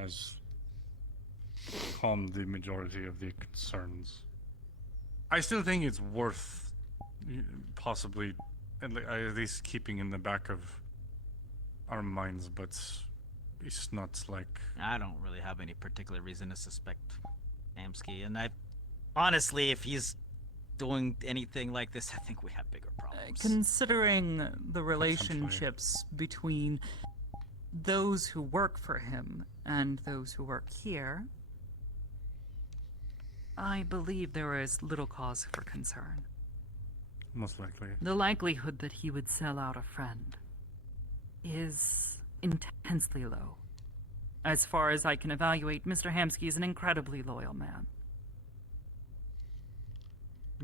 has calmed the majority of the concerns. I still think it's worth possibly at least keeping in the back of our minds, but it's not like... I don't really have any particular reason to suspect Amsky, and honestly, if he's doing anything like this, I think we have bigger problems. Considering the relationships between those who work for him and those who work here, I believe there is little cause for concern. Most likely. The likelihood that he would sell out a friend is intensely low. As far as I can evaluate, Mr. Hamsky is an incredibly loyal man.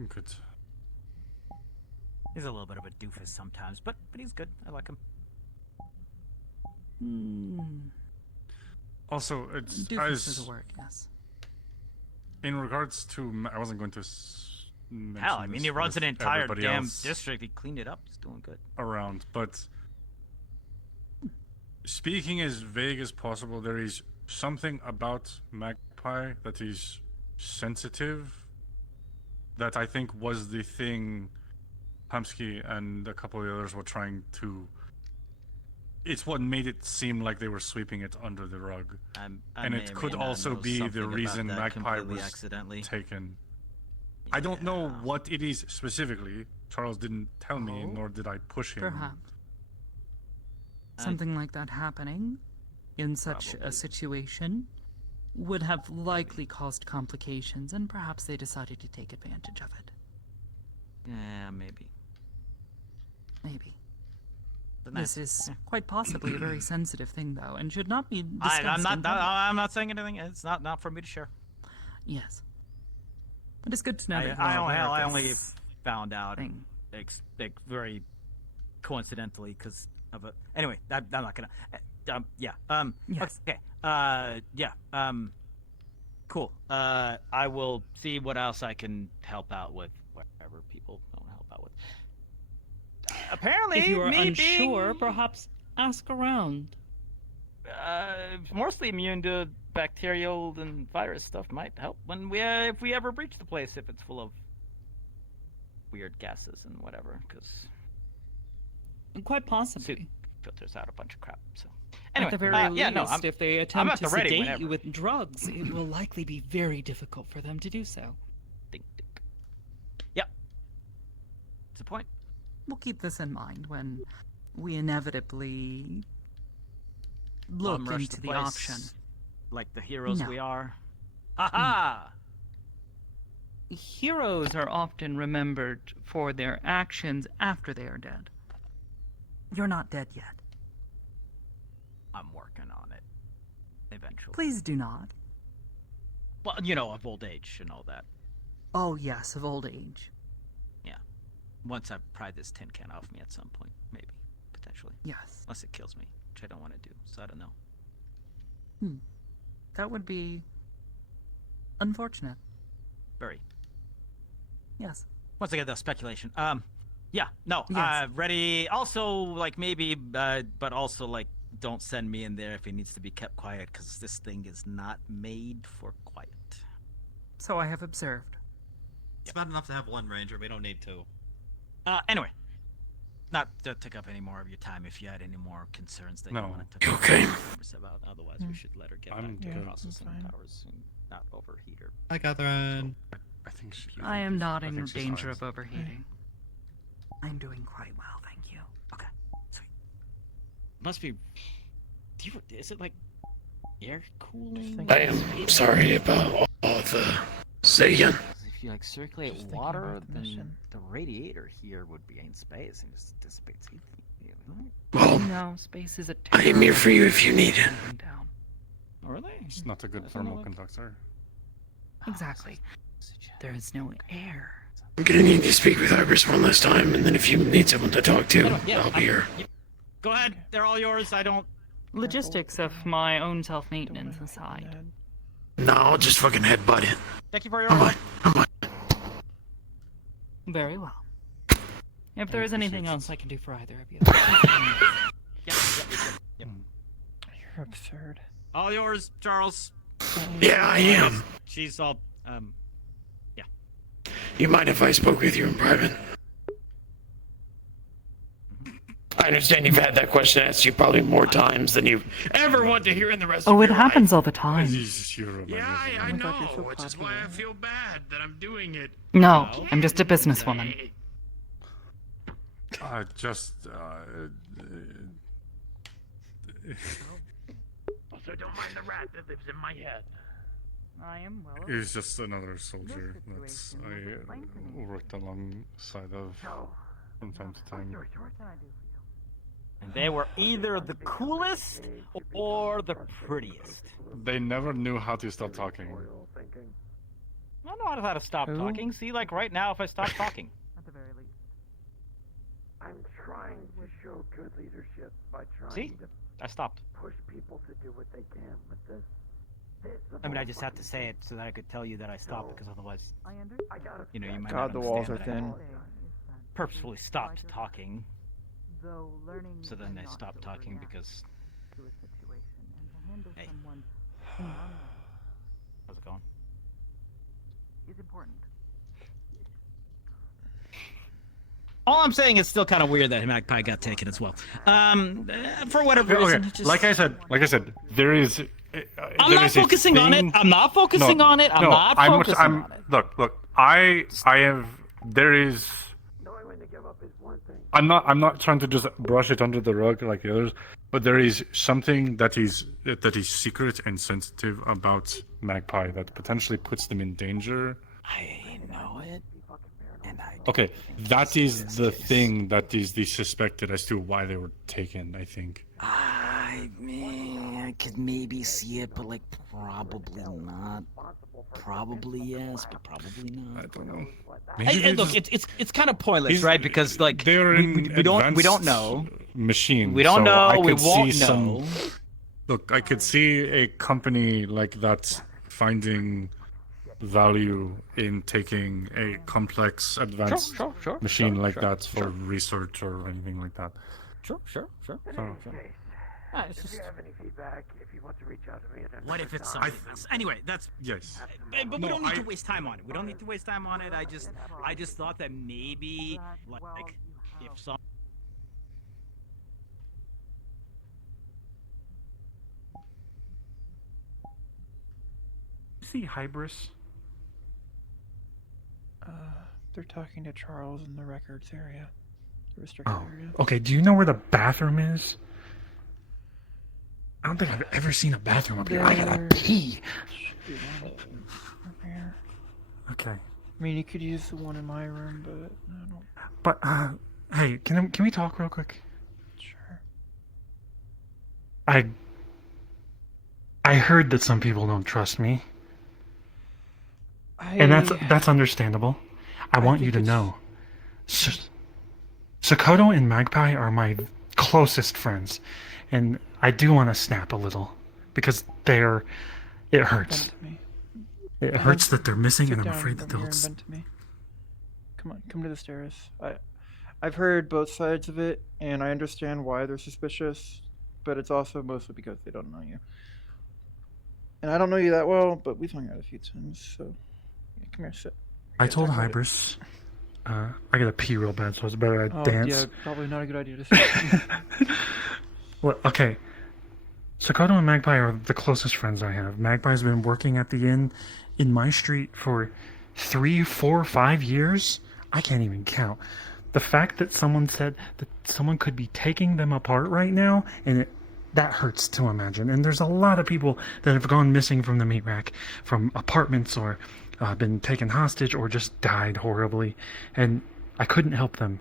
Good. He's a little bit of a doofus sometimes, but he's good. I like him. Also, it's doofus is a word, yes. In regards to, I wasn't going to mention hell, I mean, he runs an entire damn else district. He cleaned it up. He's doing good. Around, but speaking as vague as possible, there is something about Magpie that is sensitive. That I think was the thing Hamsky and a couple of the others were trying to... It's what made it seem like they were sweeping it under the rug. And it could also be the reason Magpie was taken. Yeah. I don't know what it is specifically. Charles didn't tell me, nor did I push him. Perhaps. Something like that happening in such a situation would have likely caused complications, and perhaps they decided to take advantage of it. Yeah, maybe. Maybe. This is quite possibly a very sensitive thing, though, and should not be discussed. I'm not saying anything. It's not for me to share. Yes. But it's good to know that I only found out very coincidentally because of a... Anyway, I'm not gonna... yes. Okay. Cool. I will see what else I can help out with, whatever people don't help out with. Apparently, if you are unsure, perhaps ask around. Mostly immune to bacterial and virus stuff might help when if we ever breach the place, if it's full of weird gases and whatever, because quite possibly filters out a bunch of crap. So. Anyway, at the very least, if they attempt to sedate you with drugs, it will likely be very difficult for them to do so. Dink, dink. Yep. That's the point. We'll keep this in mind when we inevitably look into the option. Like the heroes we are. Ha-ha! Heroes are often remembered for their actions after they are dead. You're not dead yet. I'm working on it. Eventually. Please do not. Well, of old age and all that. Oh, yes, of old age. Yeah. Once I pry this tin can off me at some point, maybe. Potentially. Yes. Unless it kills me, which I don't want to do, so I don't know. That would be unfortunate. Very. Yes. Once again, that's speculation. Yeah, no, yes. Ready. Also, like, maybe, but also, like, don't send me in there if it needs to be kept quiet, because this thing is not made for quiet. So I have observed. It's bad enough to have one ranger, we don't need two. Anyway, not to take up any more of your time if you had any more concerns that you wanted to talk about. Otherwise, we should let her get back to processing towers and not overheat her. Hi, Catherine. I think I am not in danger of overheating. I'm doing quite well, thank you. Okay, sweet. Must be... Is it like air cooling? I am sorry about all the saying. If you like circulate water, then the radiator here would be in space and just dissipates heat. Well, no, space is a I am here for you if you need it. Down. Really? It's not a good thermal conductor. Exactly. There is no air. I'm gonna need to speak with Ibris one last time, and then if you need someone to talk to, I'll be here. Go ahead, they're all yours. I don't... Logistics of my own self-maintenance aside. No, I'll just fucking headbutt it. Thank you for your... I'm on. Very well. If there is anything else I can do for either of you. Yep. You're absurd. All yours, Charles. Yeah, I am. She's all, yeah. You mind if I spoke with you in private? I understand you've had that question asked you probably more times than you ever want to hear in the rest of Oh, your it happens life. all the time. Yeah, I know, which is why I feel bad that I'm doing it. No, I'm just a businesswoman. Also, don't mind the rat that lives in my head. I am well. He's just another soldier that I worked alongside of from time to time. And they were either the coolest or the prettiest. They never knew how to stop talking. I don't know how to stop talking. See, like right now, if I stop talking. At the very least. I'm trying to show good leadership by trying See? to I stopped. push people to do what they can with this. I mean, I just had to say it so that I could tell you that I stopped, because otherwise, you know, you might God, not the walls are understand thin. that I purposefully stopped talking. So then they stopped talking because... Hey. How's it going? Is important. All I'm saying is still kind of weird that Magpie got taken as well. For whatever reason. Okay, like I said, there is. I'm not focusing on it. I'm not focusing on it. I'm not focusing on it. Look. I have. There is. I'm not trying to just brush it under the rug like the others, but there is something that is secret and sensitive about Magpie that potentially puts them in danger. I know it. And okay, that is the thing that is the suspected as to why they were taken, I think. I could maybe see it, but like probably not. Probably yes, but probably not. I don't know. Look, it's kind of pointless, right? Because like we don't know. Machine. We don't so know. We won't know. Look, I could see a company like that finding value in taking a complex, advanced machine like that for research or anything like that. Sure. If you have any feedback, if you want to reach out to me at any What if it's something else? Anyway, that's yes. But we don't need to waste time on it. We don't need to waste time on it. I just thought that maybe like if some. See Hybris? They're talking to Charles in the records area. The restricted area. Okay, do you know where the bathroom is? I don't think I've ever seen a bathroom up here. I gotta pee. Okay. I mean, you could use the one in my room, but I don't... But, hey, can we talk real quick? Sure. I heard that some people don't trust me. And that's understandable. I want you to know. Sokoto and Magpie are my closest friends. And I do want to snap a little. Because it hurts. It hurts that they're missing, and I'm afraid that they'll... Come on, come to the stairs. I've heard both sides of it, and I understand why they're suspicious, but it's also mostly because they don't know you. And I don't know you that well, but we've hung out a few times, so yeah, come here, sit. I told Hybris, I gotta pee real bad, so it's better I dance. Yeah, probably not a good idea to sit. Well, okay. Sokoto and Magpie are the closest friends I have. Magpie's been working at the inn in my street for 3, 4, 5 years. I can't even count. The fact that someone said that someone could be taking them apart right now, and that hurts to imagine. And there's a lot of people that have gone missing from the meat rack, from apartments, or been taken hostage, or just died horribly. And I couldn't help them.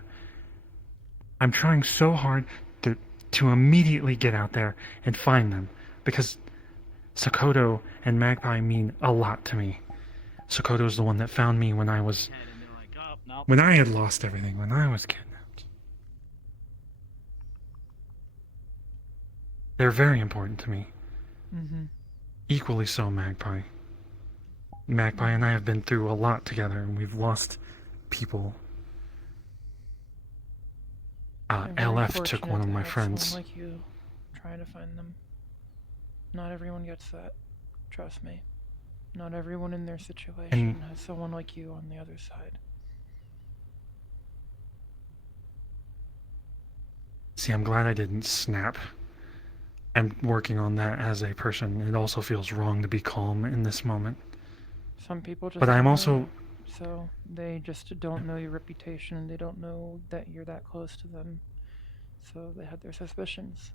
I'm trying so hard to immediately get out there and find them, because Sokoto and Magpie mean a lot to me. Sokoto's the one that found me when I was... when I had lost everything, when I was kidnapped. They're very important to me. Equally so, Magpie. Magpie and I have been through a lot together, and we've lost people. LF took one of my friends. Like you, trying to find them. Not everyone gets that. Trust me. Not everyone in their situation has someone like you on the other side. See, I'm glad I didn't snap. I'm working on that as a person. It also feels wrong to be calm in this moment. Some people just But I'm don't also... know. So they just don't know your reputation. They don't know that you're that close to them. So they had their suspicions.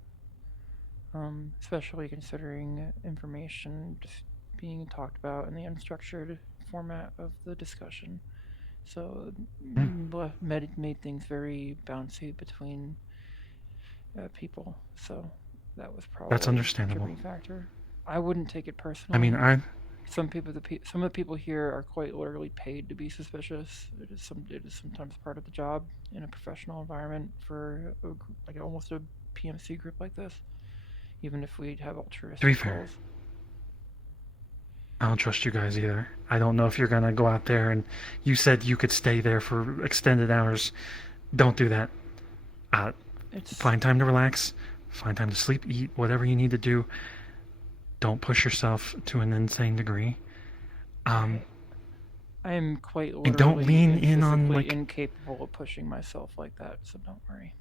Especially considering information just being talked about in the unstructured format of the discussion. So made things very bouncy between people. So that was probably That's understandable. a contributing factor. I wouldn't take it personally. I mean, some of the people here are quite literally paid to be suspicious. It is sometimes part of the job in a professional environment for almost a PMC group like this. Even if we have altruistic to be fair, goals. I don't trust you guys either. I don't know if you're gonna go out there and you said you could stay there for extended hours. Don't do that. Find time to relax. Find time to sleep, eat, whatever you need to do. Don't push yourself to an insane degree. I am quite literally and don't lean in on incapable of pushing myself like that, so don't worry.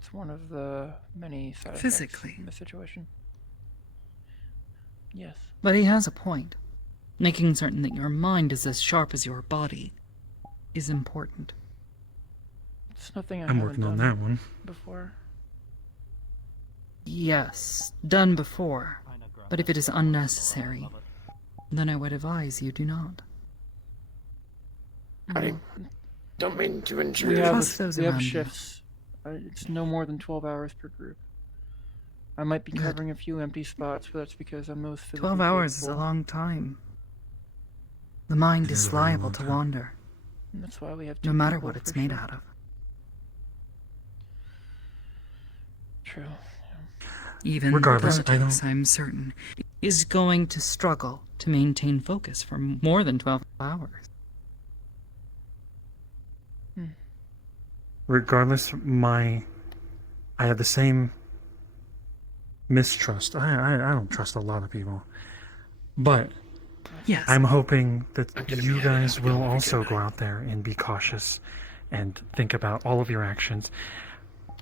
It's one of the many side effects in the situation. Yes. But he has a point. Making certain that your mind is as sharp as your body is important. It's nothing I'm working on that one. Before. Yes, done before. But if it is unnecessary, then I would advise you do not. I don't mean to intrude. We have shifts. It's no more than 12 hours per group. I might be covering a few empty spots, but that's because I'm most physically 12 hours is a long time. The mind is liable to wander. And that's why we have no matter what it's made out of. True. Even regardless, I'm certain, is going to struggle to maintain focus for more than 12 hours. Regardless, I have the same mistrust. I don't trust a lot of people. But yes, I'm hoping that you guys will also go out there and be cautious and think about all of your actions.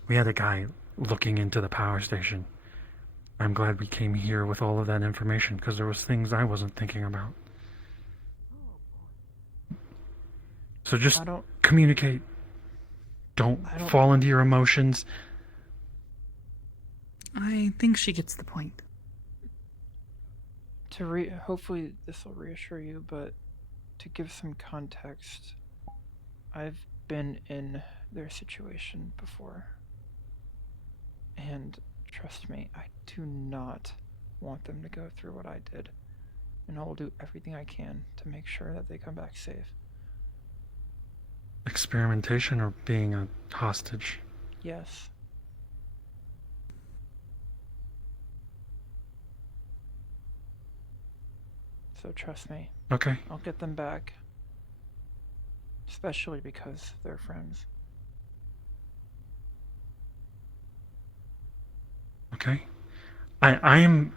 We had a guy looking into the power station. I'm glad we came here with all of that information because there was things I wasn't thinking about. So just communicate. Don't fall into your emotions. I think she gets the point. Hopefully this will reassure you, but to give some context, I've been in their situation before. And trust me, I do not want them to go through what I did. And I will do everything I can to make sure that they come back safe. Experimentation or being a hostage? Yes. So trust me. Okay. I'll get them back. Especially because they're friends. Okay. I am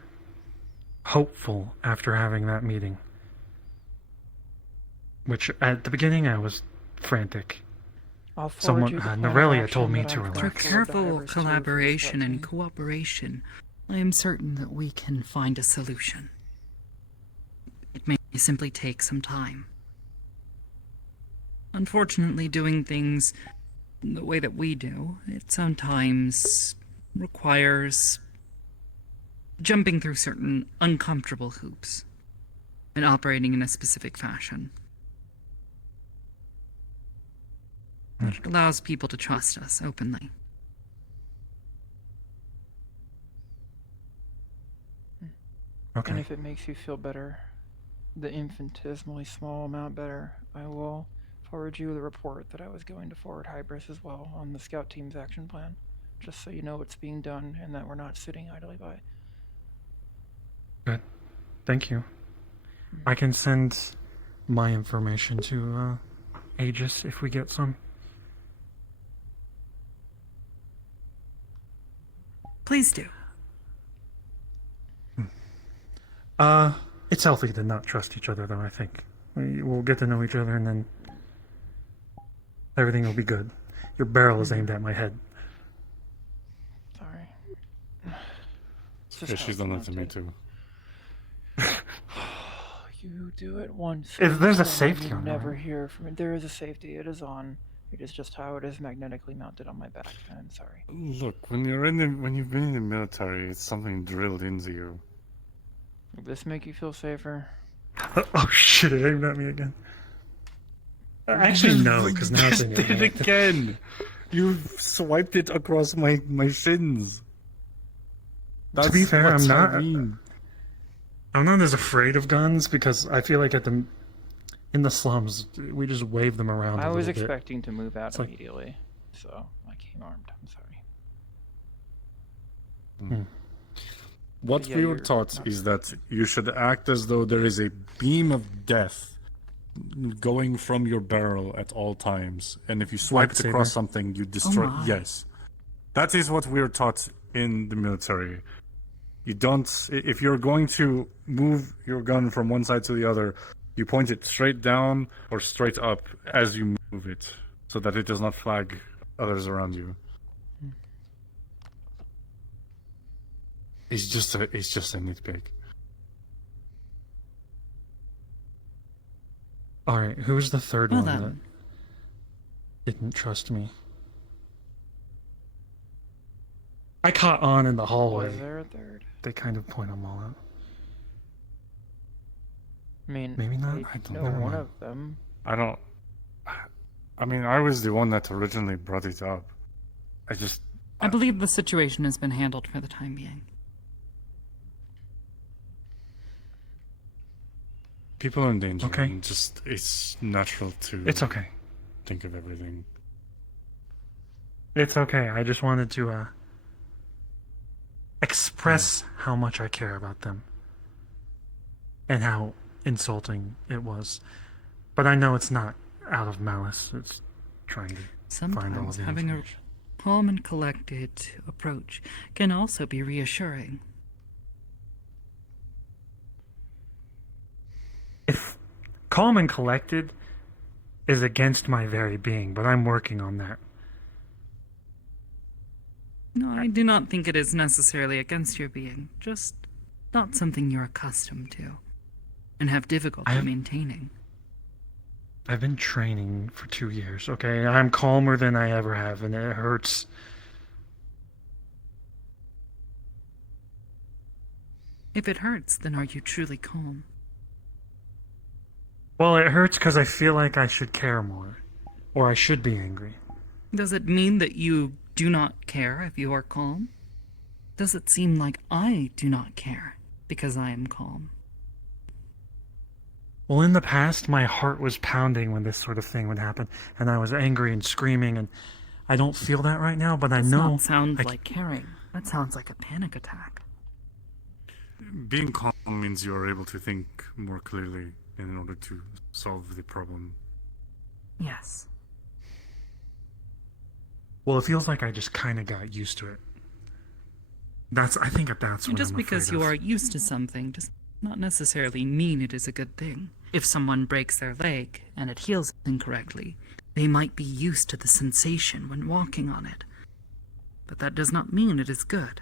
hopeful after having that meeting. Which at the beginning I was frantic. Someone, Norelia told me to relax. Through careful collaboration and cooperation, I am certain that we can find a solution. It may simply take some time. Unfortunately, doing things the way that we do, it sometimes requires jumping through certain uncomfortable hoops and operating in a specific fashion. It allows people to trust us openly. Okay. And if it makes you feel better, the infinitesimally small amount better, I will forward you the report that I was going to forward Hybris as well on the scout team's action plan, just so you know what's being done and that we're not sitting idly by. Good. Thank you. I can send my information to Aegis if we get some. Please do. It's healthy to not trust each other, though, I think. We'll get to know each other, and then everything will be good. Your barrel is aimed at my head. Sorry. Yeah, she's done that to me, too. You do it once. If there's a safety on it. Never hear from it. There is a safety. It is on. It is just how it is magnetically mounted on my back. I'm sorry. Look, when you've been in the military, it's something drilled into you. Will this make you feel safer? Oh shit! It aimed at me again. Actually, no, because now it's in your did it again. You swiped it across my shins. To be fair, I'm not as afraid of guns because I feel like in the slums we just wave them around. I was expecting to move out immediately, so I came armed. I'm sorry. What we were taught is that you should act as though there is a beam of death going from your barrel at all times, and if you swipe it across something, you destroy. Yes, that is what we are taught in the military. You don't. If you're going to move your gun from one side to the other, you point it straight down or straight up as you move it, so that it does not flag others around you. It's just a nitpick. All right, who's the third one that didn't trust me? I caught on in the hallway. Was there a third? They kind of point them all out. I mean, maybe not. I don't know one of them. I don't. I mean, I was the one that originally brought it up. I believe the situation has been handled for the time being. People are in danger. Okay. And it's natural to. It's okay. Think of everything. It's okay. I just wanted to express how much I care about them and how insulting it was. But I know it's not out of malice. It's trying to find all of the having a calm and collected approach can also be reassuring. If calm and collected is against my very being, but I'm working on that. No, I do not think it is necessarily against your being, just not something you're accustomed to and have difficulty maintaining. I've been training for 2 years, okay? I'm calmer than I ever have, and it hurts. If it hurts, then are you truly calm? Well, it hurts because I feel like I should care more, or I should be angry. Does it mean that you do not care if you are calm? Does it seem like I do not care because I am calm? Well, in the past, my heart was pounding when this sort of thing would happen, and I was angry and screaming, and I don't feel that right now, but I know... That sounds like caring. That sounds like a panic attack. Being calm means you are able to think more clearly in order to solve the problem. Yes. Well, it feels like I just kind of got used to it. I think that's what Just I'm because afraid you of. are used to something does not necessarily mean it is a good thing. If someone breaks their leg and it heals incorrectly, they might be used to the sensation when walking on it. But that does not mean it is good.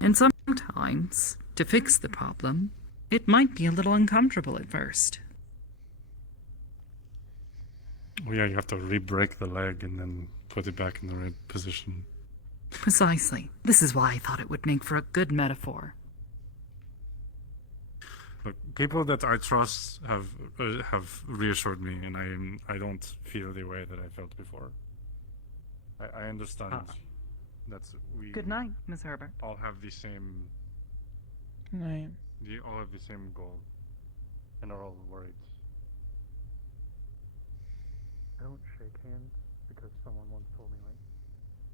And sometimes, to fix the problem, it might be a little uncomfortable at first. Well, yeah, you have to re-break the leg and then put it back in the right position. Precisely. This is why I thought it would make for a good metaphor. Look, people that I trust have reassured me, and I don't feel the way that I felt before. I understand that we. Good night, Miss Herbert. All have the same. Good night. We all have the same goal, and are all worried. I don't shake hands because someone once told me, like,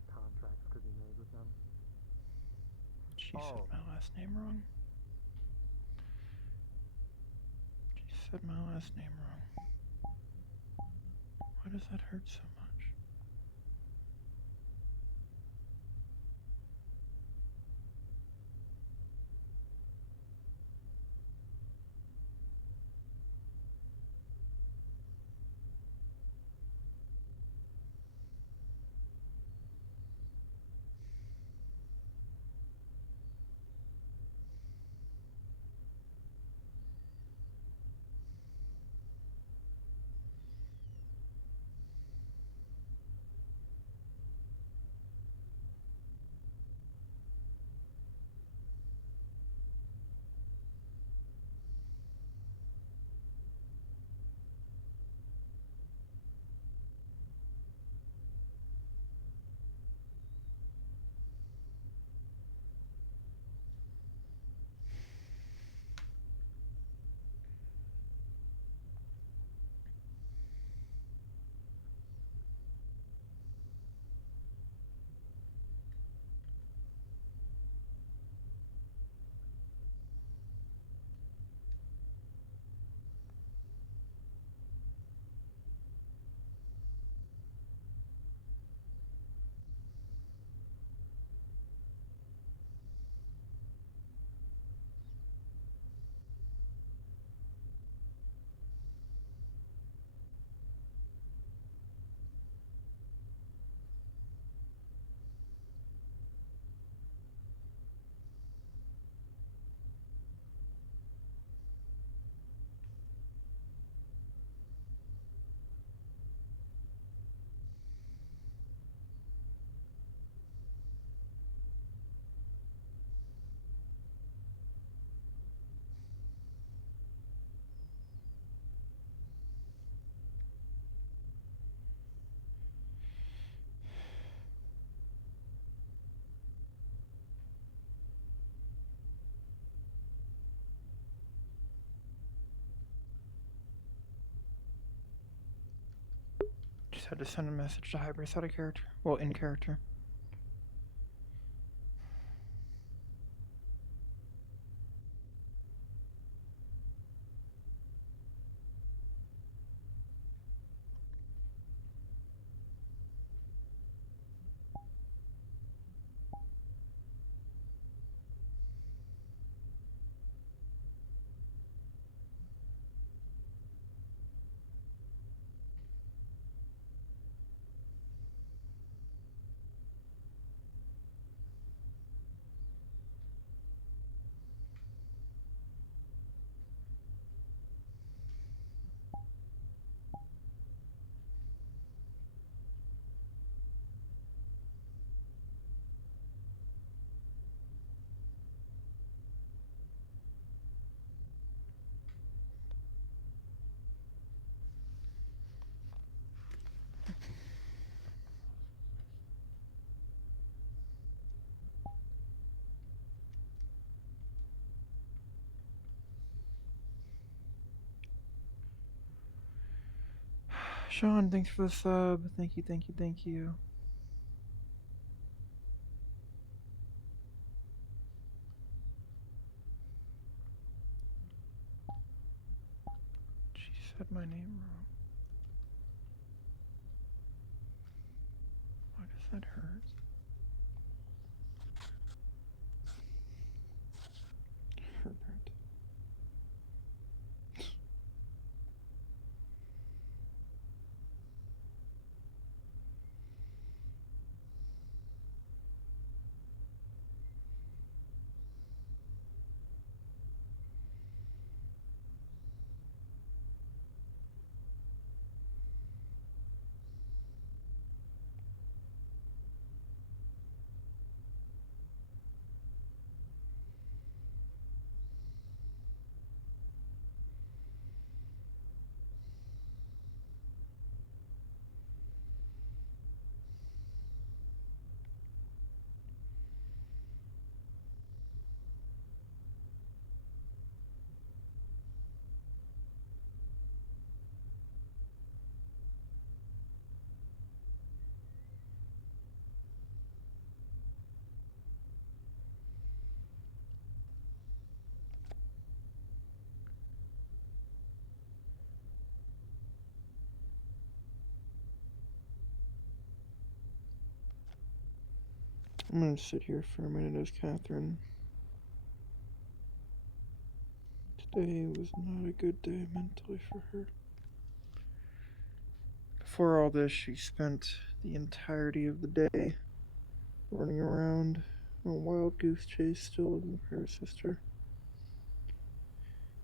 contracts could be made with them. She said my last name wrong. She said my last name wrong. Why does that hurt so much? had to send a message to Hybris out of character. Well, in character. Sean, thanks for the sub. Thank you, thank you, thank you. She said my name wrong. Why does that hurt? Herbert. I'm gonna sit here for a minute as Katherine. Today was not a good day mentally for her. Before all this, she spent the entirety of the day running around on a wild goose chase still looking for her sister.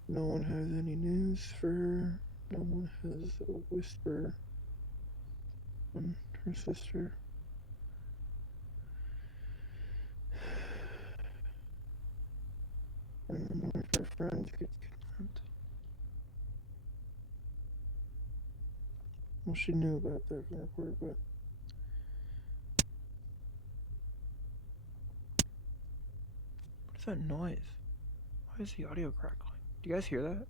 No one has any news for her. No one has a whisper on her sister. And one of her friends gets kidnapped. Well, she knew about that from report, but what is that noise? Why is the audio crackling? Do you guys hear that?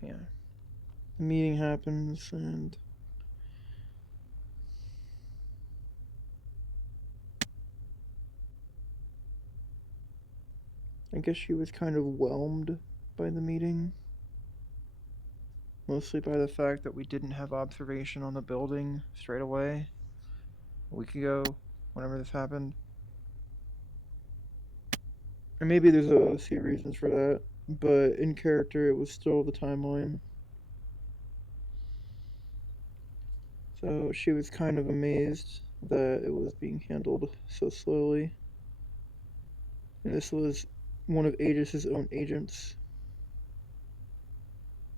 Yeah. The meeting happens and I guess she was kind of whelmed by the meeting. Mostly by the fact that we didn't have observation on the building straight away. A week ago, whenever this happened. Or maybe there's a few reasons for that, but in character it was still the timeline. So she was kind of amazed that it was being handled so slowly. And this was one of Aegis's own agents.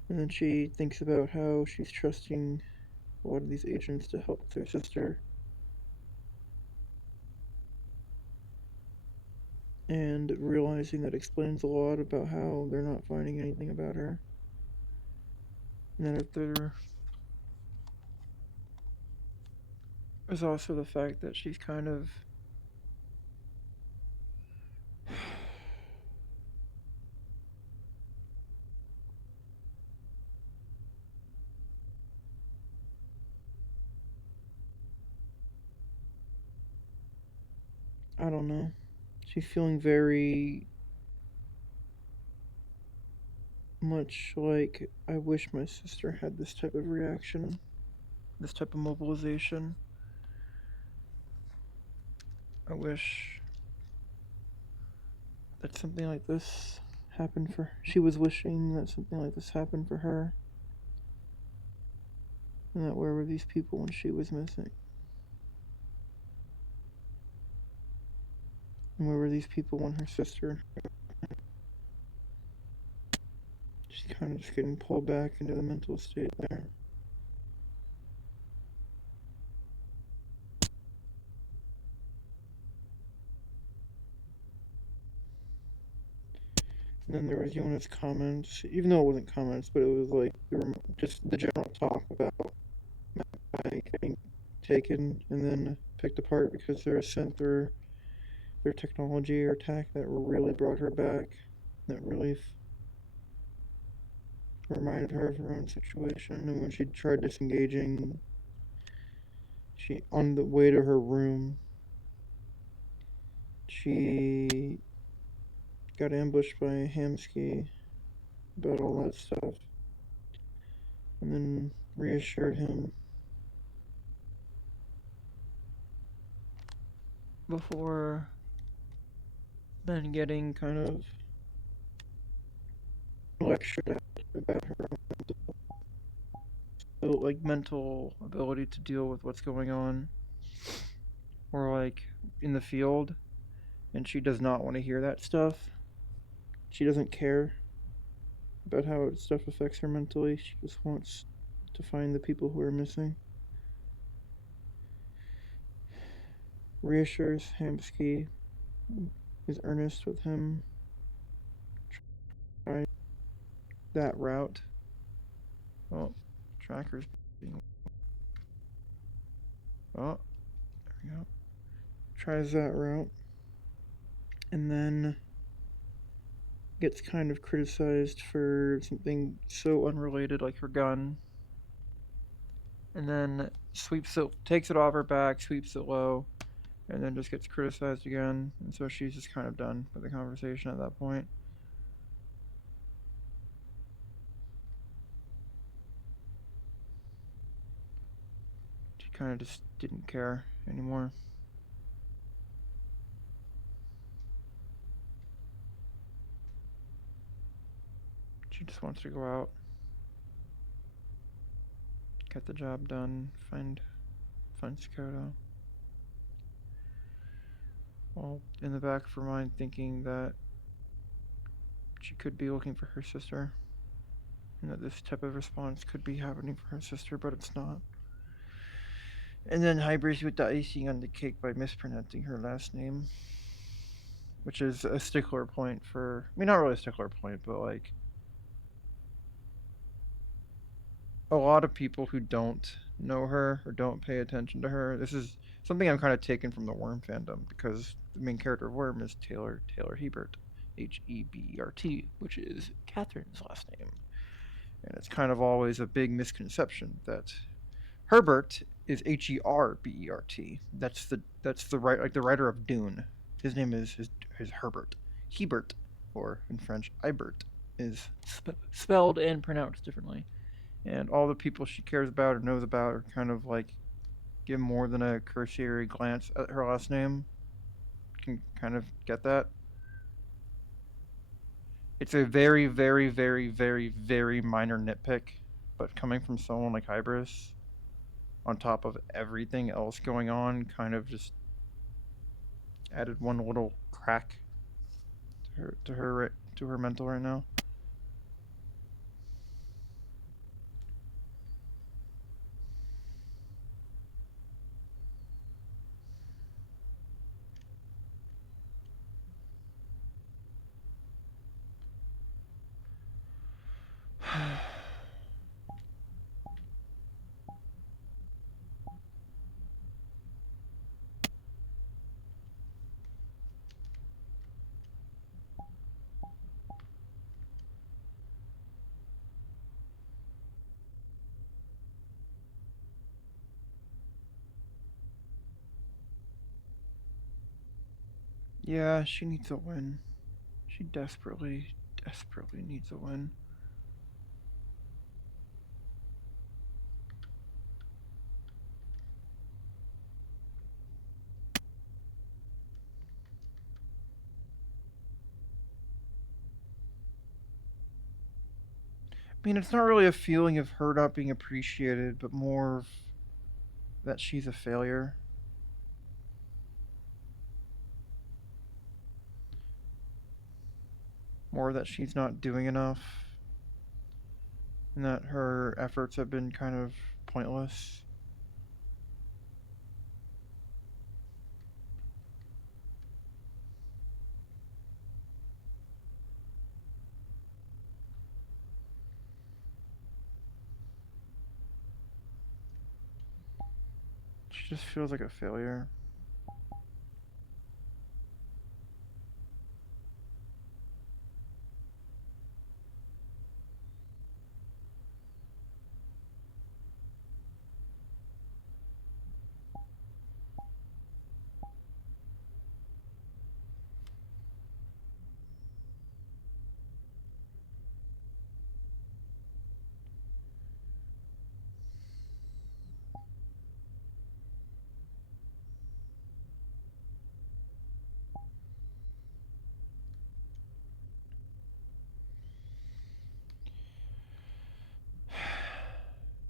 And then she thinks about how she's trusting a lot of these agents to help their sister. And realizing that explains a lot about how they're not finding anything about her. And then there's also the fact that she's kind of I don't know. She's feeling very much like, I wish my sister had this type of reaction, this type of mobilization. I wish that something like this happened for her. She was wishing that something like this happened for her. And that where were these people when she was missing? And where were these people when her sister... She's kind of just getting pulled back into the mental state there. And then there was Yona's comments, even though it wasn't comments, but it was like just the general talk about getting taken and then picked apart because they're sent through their technology or tech that really brought her back, that really reminded her of her own situation. And when she tried disengaging, she, on the way to her room, she got ambushed by Hamsky about all that stuff, and then reassured him before then getting kind of lectured at about her mental ability to deal with what's going on, or like in the field, and she does not want to hear that stuff. She doesn't care about how stuff affects her mentally. She just wants to find the people who are missing. Reassures Hamsky, is earnest with him. Try that route. Oh, tracker's being... Oh, there we go. Tries that route. And then gets kind of criticized for something so unrelated like her gun. And then sweeps it, takes it off her back, sweeps it low, and then just gets criticized again. And so she's just kind of done with the conversation at that point. She kind of just didn't care anymore. She just wants to go out, get the job done, find Sikoto. Well, in the back of her mind, thinking that she could be looking for her sister, and that this type of response could be happening for her sister, but it's not. And then Hybris with the icing on the cake by mispronouncing her last name, which is a stickler point for, I mean, not really a stickler point, but like a lot of people who don't know her or don't pay attention to her. This is something I'm kind of taken from the Worm fandom, because the main character of Worm is Taylor Hebert, Hebert, which is Katherine's last name. And it's kind of always a big misconception that Herbert is Hebert. That's the writer of Dune. His name is Herbert. Hebert, or in French, Ibert, is spelled and pronounced differently. And all the people she cares about or knows about are kind of like give more than a cursory glance at her last name. Can kind of get that. It's a very, very, very, very, very minor nitpick, but coming from someone like Hybris, on top of everything else going on, kind of just added one little crack to her mental right now. Yeah, she needs a win. She desperately needs a win. I mean, it's not really a feeling of her not being appreciated, but more of that she's a failure. More that she's not doing enough. And that her efforts have been kind of pointless. She just feels like a failure.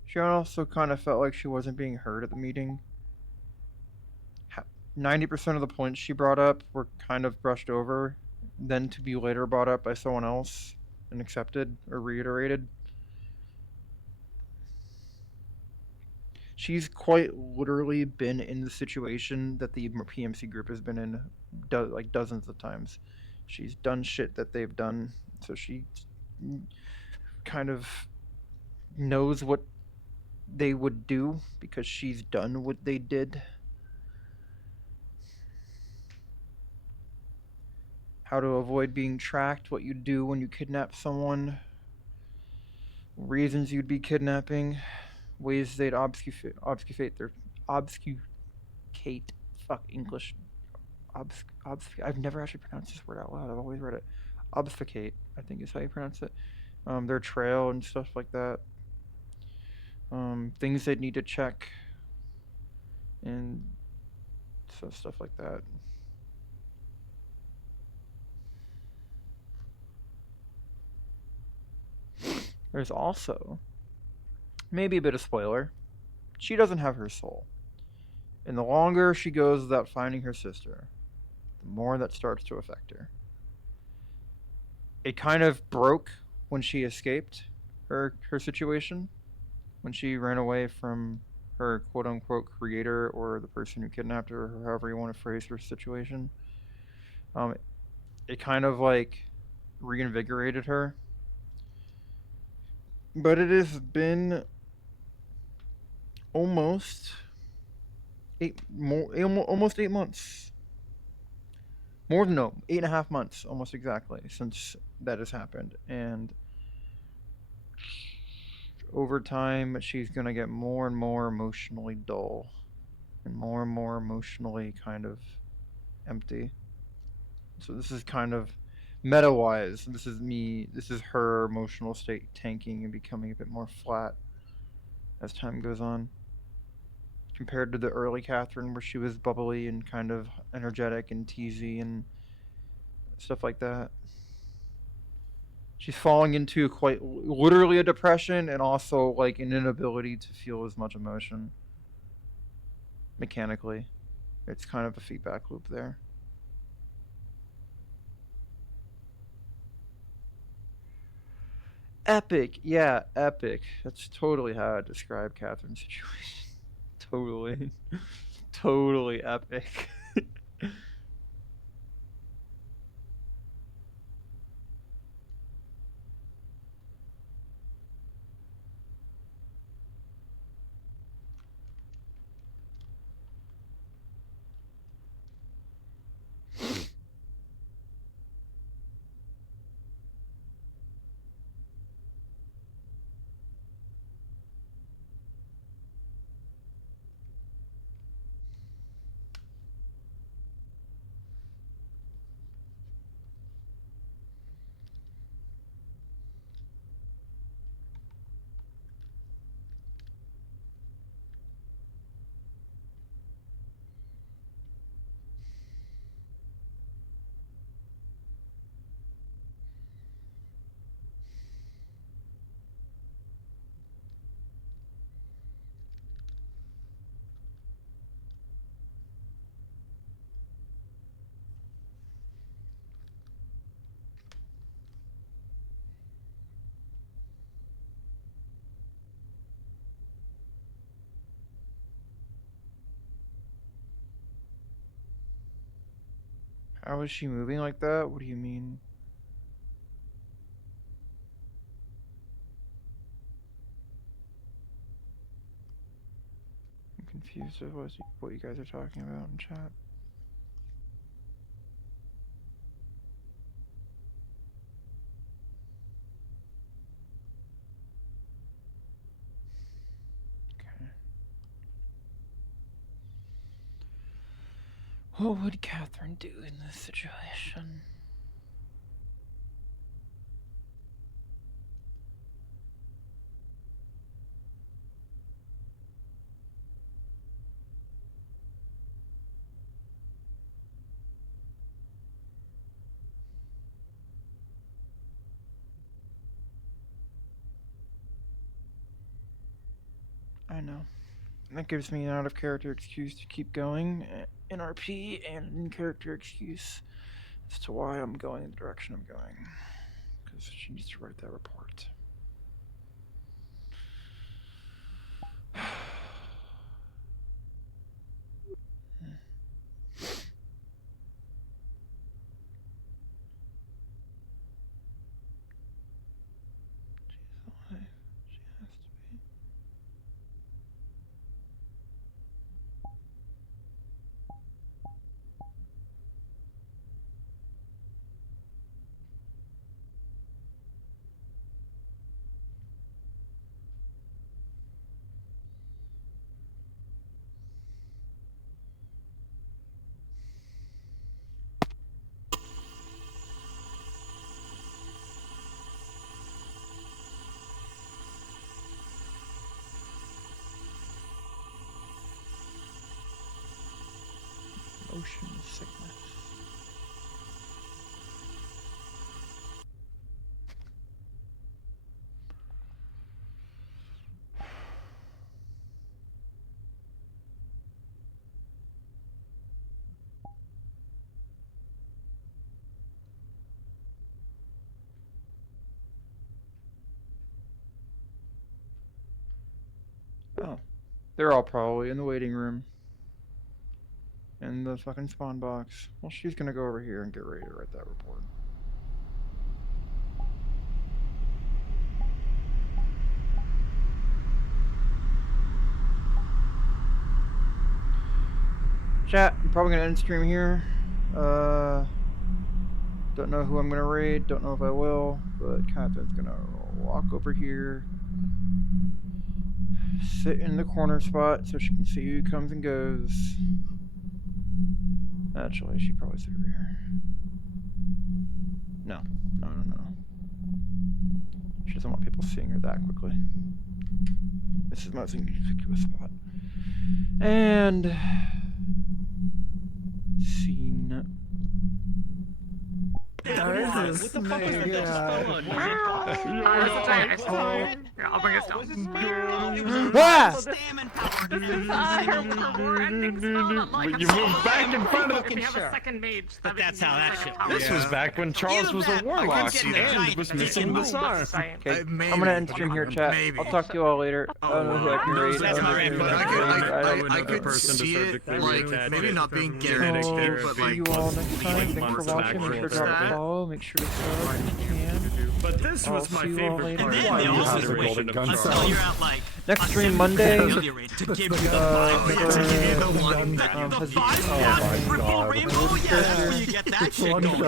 She also kind of felt like she wasn't being heard at the meeting. 90% of the points she brought up were kind of brushed over, then to be later brought up by someone else and accepted or reiterated. She's quite literally been in the situation that the PMC group has been in like dozens of times. She's done shit that they've done, so she kind of knows what they would do because she's done what they did. How to avoid being tracked, what you do when you kidnap someone, reasons you'd be kidnapping, ways they'd obfuscate fuck English. I've never actually pronounced this word out loud. I've always read it. Obfuscate, I think is how you pronounce it. Their trail and stuff like that. Things they'd need to check. And so stuff like that. There's also, maybe a bit of spoiler, she doesn't have her soul. And the longer she goes without finding her sister, the more that starts to affect her. It kind of broke when she escaped her situation, when she ran away from her quote-unquote creator or the person who kidnapped her, or however you want to phrase her situation. It kind of like reinvigorated her. But it has been almost 8 months. More than 8.5 months, almost exactly, since that has happened. And over time, she's going to get more and more emotionally dull and more emotionally kind of empty. So this is kind of meta-wise. This is her emotional state tanking and becoming a bit more flat as time goes on. Compared to the early Katherine, where she was bubbly and kind of energetic and teasy and stuff like that. She's falling into quite literally a depression and also like an inability to feel as much emotion mechanically. It's kind of a feedback loop there. Epic, yeah, epic. That's totally how I describe Katherine's situation. Totally epic. How is she moving like that? What do you mean? I'm confused with what you guys are talking about in chat. What would Katherine do in this situation? I know. That gives me an out of character excuse to keep going in RP and an in character excuse as to why I'm going in the direction I'm going. Because she needs to write that report. Motion sickness. Oh, they're all probably in the waiting room. In the fucking spawn box. Well, she's gonna go over here and get ready to write that report. Chat, I'm probably gonna end stream here. Don't know who I'm gonna raid, don't know if I will, but Catherine's gonna walk over here. Sit in the corner spot so she can see who comes and goes. Actually, she probably sit over here. No. She doesn't want people seeing her that quickly. This is my most inconspicuous spot. And scene. What the fuck is that? I'll bring us down. You moved back in front of the But that's how that shit works. This was back when Charles was a warlock and was missing the sign. Okay, I'm gonna end stream here, chat. I'll talk to you all later. I don't know who I can raid. I could see it, like, maybe not being guaranteed, but like, see you all next time. Thanks for watching. Make sure to drop a follow. Make sure to sub if you can. But this was my favorite part. And then they also wait until you're at like Next stream Monday. to give you the 5 triple rainbow. Yeah, that's where you get that shit going.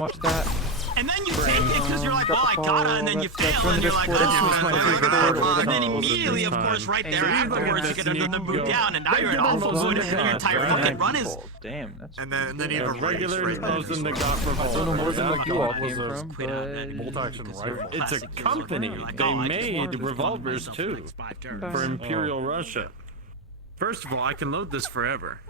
Watch that. And then you take it because you're like, well, I gotta, and then you fail, and you're like, oh, and then immediately, of course, right there afterwards, you get another move down, and now you're in alpha mode, and then your entire fucking run is. Damn, that's. and then you have a regular race right and the there. got I don't know more than like you all came was a from, but bolt-action rifle. It's a company. They made revolvers too for Imperial Russia. First of all, I can load this forever.